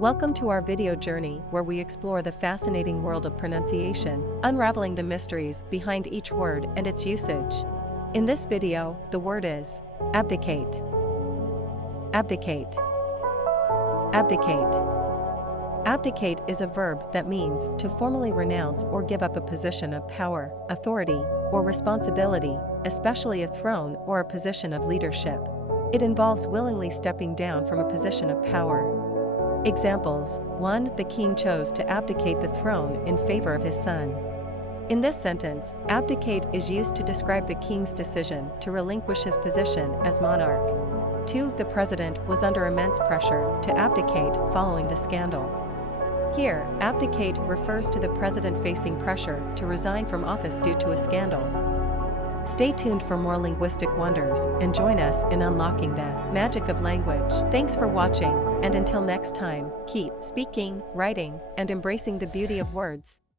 Welcome to our video journey where we explore the fascinating world of pronunciation, unraveling the mysteries behind each word and its usage. In this video, the word is abdicate. Abdicate. Abdicate. Abdicate is a verb that means to formally renounce or give up a position of power, authority, or responsibility, especially a throne or a position of leadership. It involves willingly stepping down from a position of power. Examples: 1. The king chose to abdicate the throne in favor of his son. In this sentence, abdicate is used to describe the king's decision to relinquish his position as monarch. 2. The president was under immense pressure to abdicate following the scandal. Here, abdicate refers to the president facing pressure to resign from office due to a scandal. Stay tuned for more linguistic wonders and join us in unlocking the magic of language. Thanks for watching, and until next time, keep speaking, writing, and embracing the beauty of words.